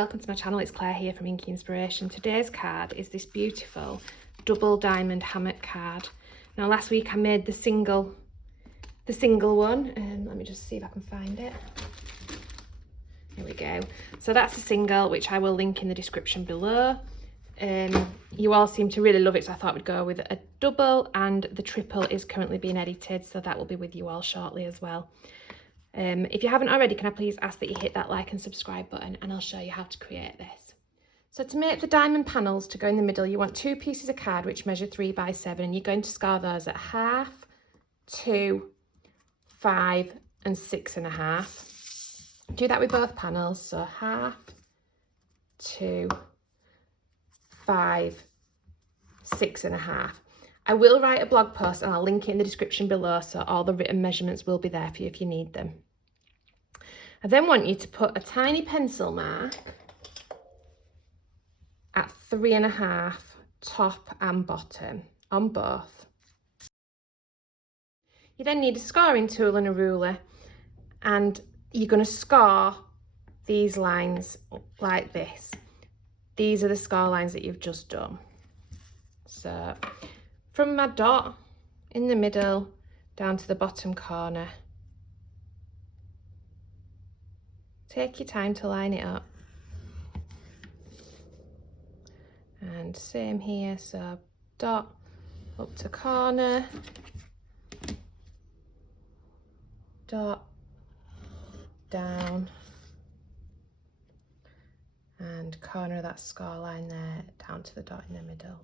welcome to my channel. It's Claire here from Inky Inspiration. Today's card is this beautiful double diamond hammock card. Now last week I made the single one, and let me just see if I can find it. Here we go. So that's the single, which I will link in the description below. You all seem to really love it, so I thought we'd go with a double, and the triple is currently being edited, so that will be with you all shortly as well. If you haven't already, can I please ask that you hit that like and subscribe button, and I'll show you how to create this. So to make the diamond panels to go in the middle, you want 2 pieces of card which measure 3 by 7, and you're going to score those at 1/2, 2, 5 and 6.5. Do that with both panels, so 1/2, 2, 5, 6.5. I will write a blog post and I'll link it in the description below, so all the written measurements will be there for you if you need them. I then want you to put a tiny pencil mark at 3.5 top and bottom on both. You then need a scoring tool and a ruler, and you're going to score these lines like this. These are the score lines that you've just done. So from my dot in the middle down to the bottom corner. Take your time to line it up. And same here, so dot up to corner, dot down, and corner of that score line there down to the dot in the middle.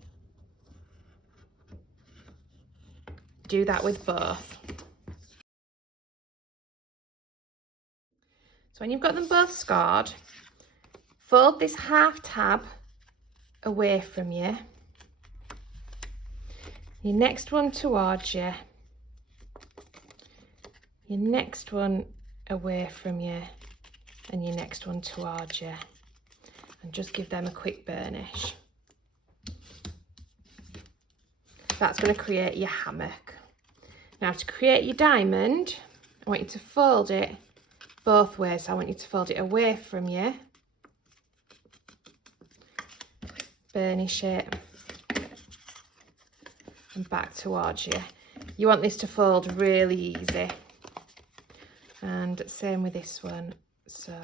Do that with both. So when you've got them both scored, fold this half tab away from you, your next one towards you, your next one away from you, and your next one towards you, and just give them a quick burnish. That's going to create your hammock. Now to create your diamond, I want you to fold it both ways. So I want you to fold it away from you, burnish it, and back towards you. You want this to fold really easy. And same with this one. So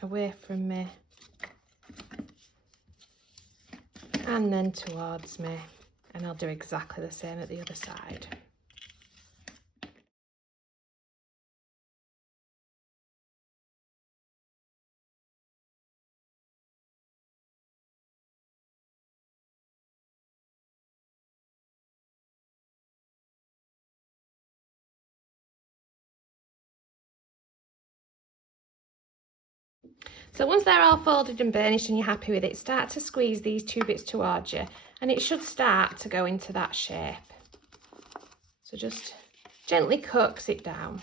away from me, and then towards me. And I'll do exactly the same at the other side. So once they're all folded and burnished and you're happy with it, start to squeeze these 2 bits towards you, and it should start to go into that shape. So just gently coax it down.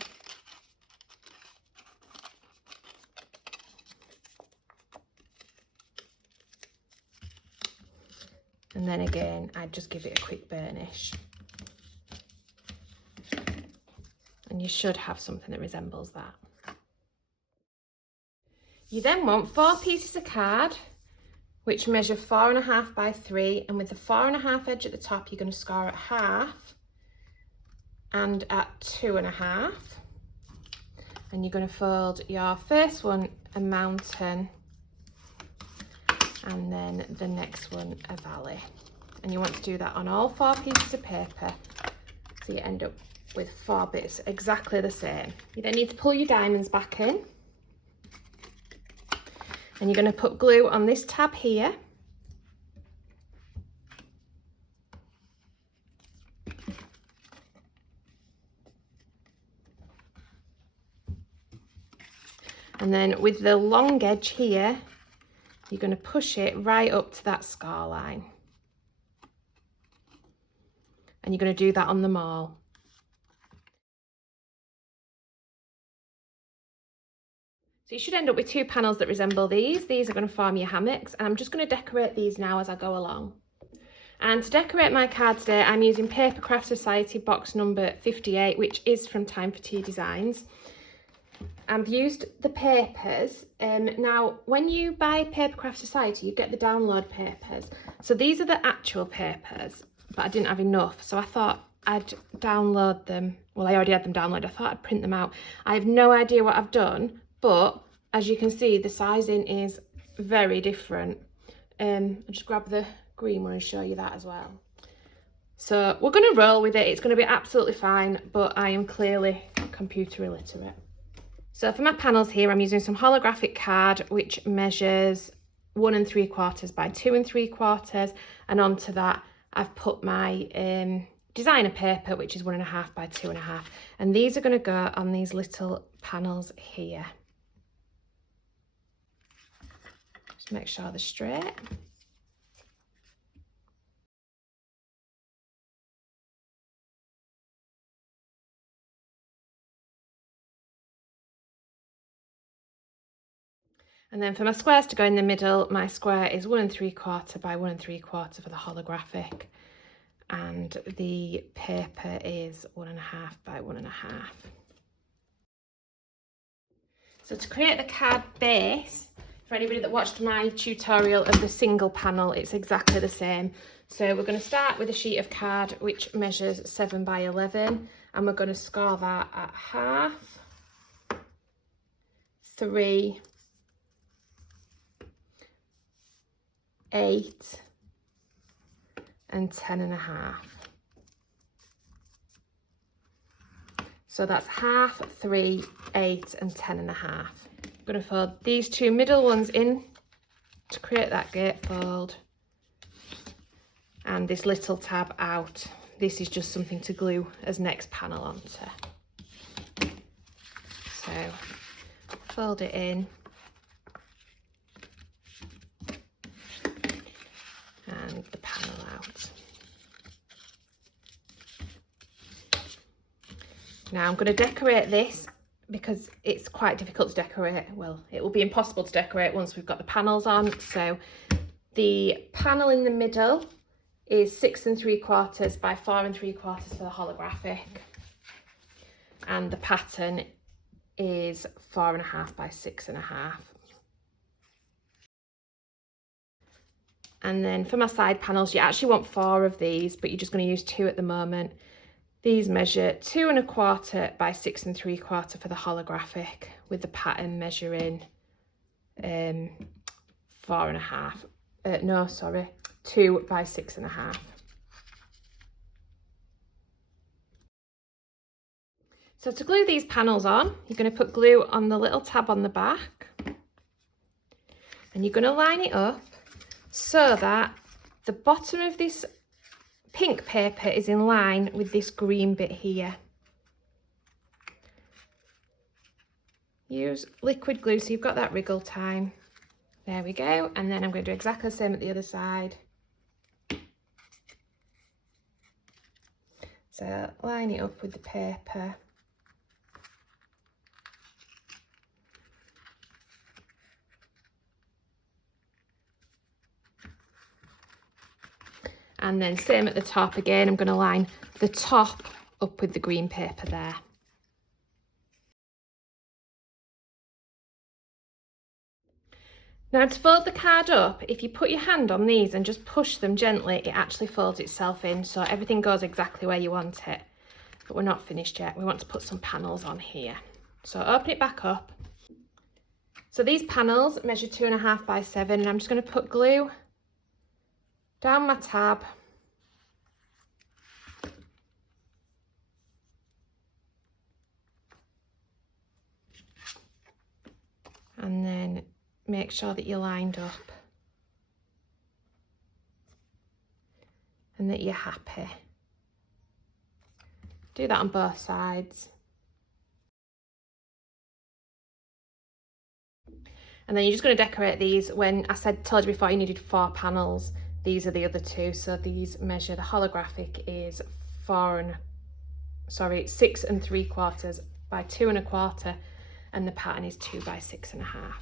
And then again, I'd just give it a quick burnish. And you should have something that resembles that. You then want 4 pieces of card which measure 4.5 by 3, and with the 4.5 edge at the top you're going to score at 1/2 and at 2.5, and you're going to fold your first one a mountain and then the next one a valley, and you want to do that on all 4 pieces of paper, so you end up with 4 bits exactly the same. You then need to pull your diamonds back in. And you're going to put glue on this tab here. And then with the long edge here, you're going to push it right up to that score line. And you're going to do that on them all. So you should end up with 2 panels that resemble these. These are going to form your hammocks, and I'm just going to decorate these now as I go along. And to decorate my card today, I'm using Paper Craft Society box number 58, which is from Time for Tea Designs. I've used the papers. Now, when you buy Papercraft Society, you get the download papers. So these are the actual papers, but I didn't have enough. So I thought I'd download them. Well, I already had them downloaded. I thought I'd print them out. I have no idea what I've done, but as you can see, the sizing is very different. I'll just grab the green one and show you that as well. So we're going to roll with it. It's going to be absolutely fine, but I am clearly computer illiterate. So for my panels here, I'm using some holographic card, which measures 1 3/4 by 2 3/4. And onto that, I've put my designer paper, which is 1 1/2 by 2 1/2. And these are going to go on these little panels here. Just make sure they're straight. And then for my squares to go in the middle, my square is 1 3/4 by 1 3/4 for the holographic. And the paper is 1 1/2 by 1 1/2. So to create the card base, for anybody that watched my tutorial of the single panel, it's exactly the same. So we're going to start with a sheet of card which measures 7 by 11, and we're going to score that at 1/2, 3, 8 and 10 1/2. So that's 1/2, 3, 8 and 10 1/2. I'm going to fold these two middle ones in to create that gatefold, and this little tab out. This is just something to glue as next panel onto. So fold it in. And the panel out. Now I'm going to decorate this because it's quite difficult to decorate. Well, it will be impossible to decorate once we've got the panels on. So the panel in the middle is 6 3/4 by 4 3/4 for the holographic. And the pattern is 4 1/2 by 6 1/2. And then for my side panels, you actually want 4 of these, but you're just going to use 2 at the moment. These measure 2 1/4 by 6 3/4 for the holographic, with the pattern measuring 4 1/2. 2 by 6 1/2. So to glue these panels on, you're going to put glue on the little tab on the back, and you're going to line it up so that the bottom of this pink paper is in line with this green bit here. Use liquid glue so you've got that wriggle time. There we go. And then I'm going to do exactly the same at the other side. So line it up with the paper. And then same at the top again, I'm going to line the top up with the green paper there. Now to fold the card up, if you put your hand on these and just push them gently, it actually folds itself in, so everything goes exactly where you want it. But we're not finished yet, we want to put some panels on here. So open it back up. So these panels measure 2 1/2 by 7, and I'm just going to put glue down my tab, and then make sure that you're lined up and that you're happy. Do that on both sides. And then you're just going to decorate these. When I told you before you needed 4 panels, these are the other 2. So these measure, the holographic is 6 3/4 by 2 1/4, and the pattern is 2 by 6 1/2.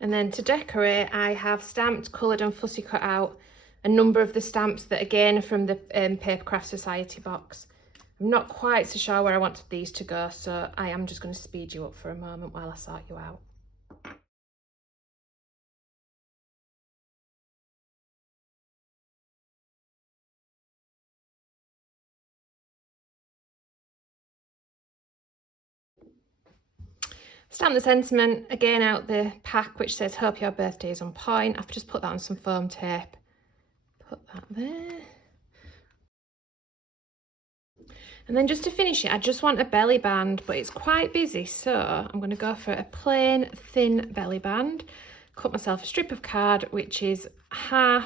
And then to decorate, I have stamped, coloured and fussy cut out a number of the stamps that again are from the Papercraft Society box. I'm not quite so sure where I want these to go, so I am just going to speed you up for a moment while I sort you out. Stamp the sentiment again out the pack, which says hope your birthday is on point. I've just put that on some foam tape. Put that there. And then just to finish it, I just want a belly band, but it's quite busy, so I'm going to go for a plain thin belly band. Cut myself a strip of card, which is 1/2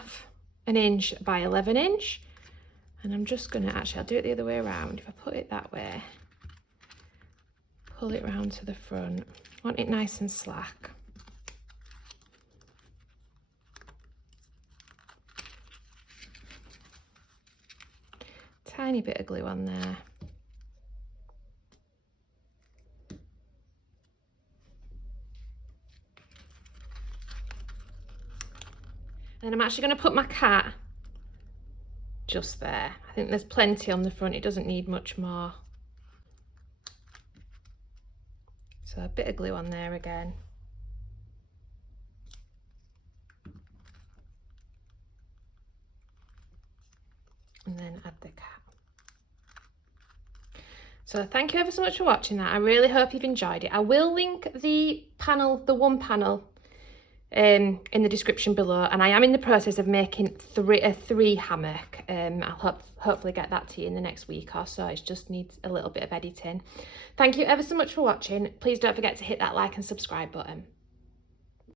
inch by 11 inch. And I'm just going to, actually, I'll do it the other way around. If I put it that way, pull it round to the front. I want it nice and slack. Tiny bit of glue on there. And I'm actually going to put my cat just there. I think there's plenty on the front. It doesn't need much more. So a bit of glue on there again. And then add the cat. So thank you ever so much for watching that. I really hope you've enjoyed it. I will link the panel, the one panel, in the description below, and I am in the process of making a three hammock. I'll hopefully get that to you in the next week or so. It just needs a little bit of editing. Thank you ever so much for watching. Please don't forget to hit that like and subscribe button.